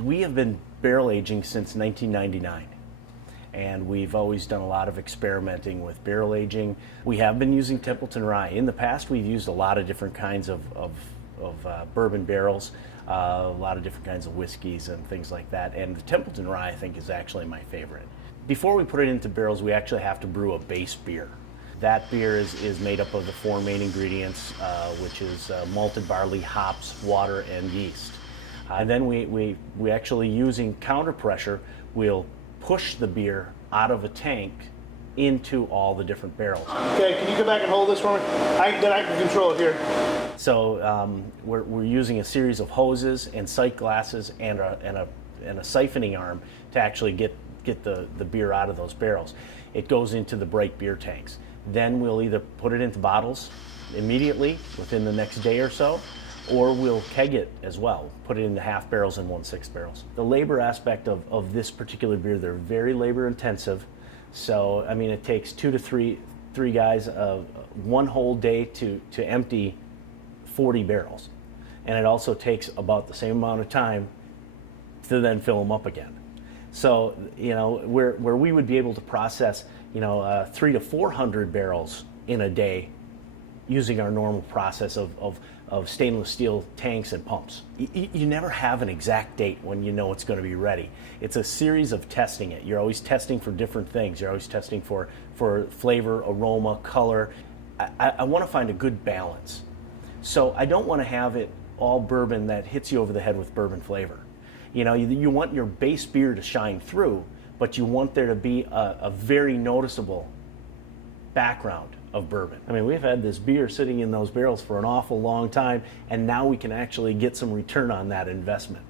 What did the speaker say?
We have been barrel aging since 1999. And we've always done a lot of experimenting with barrel aging. We have been using Templeton rye. In the past, we've used a lot of different kinds of bourbon barrels, a lot of different kinds of whiskeys and things like that. And the Templeton rye, I think, is actually my favorite. Before we put it into barrels, we actually have to brew a base beer. That beer is made up of the four main ingredients, which is malted barley, hops, water, and yeast. And then we actually, using counter pressure, we'll push the beer out of a tank into all the different barrels. Okay, can you come back and hold this for me? Then I can control it here. So we're using a series of hoses and sight glasses and a siphoning arm to actually get the beer out of those barrels. It goes into the bright beer tanks. Then we'll either put it into bottles immediately within the next day or so, or we'll keg it as well, put it into half barrels and 1/6 barrels. The labor aspect of this particular beer, they're very labor intensive. So, I mean, it takes 2 to 3 guys one whole day to empty 40 barrels. And it also takes about the same amount of time to then fill them up again. So, you know, where we would be able to process, 300 to 400 barrels in a day using our normal process of stainless steel tanks and pumps. You never have an exact date when you know it's going to be ready. It's a series of testing it. You're always testing for different things. You're always testing for flavor, aroma, color. I want to find a good balance. So I don't want to have it all bourbon that hits you over the head with bourbon flavor. You want your base beer to shine through, but you want there to be a very noticeable background of bourbon. I mean, we've had this beer sitting in those barrels for an awful long time, and now we can actually get some return on that investment.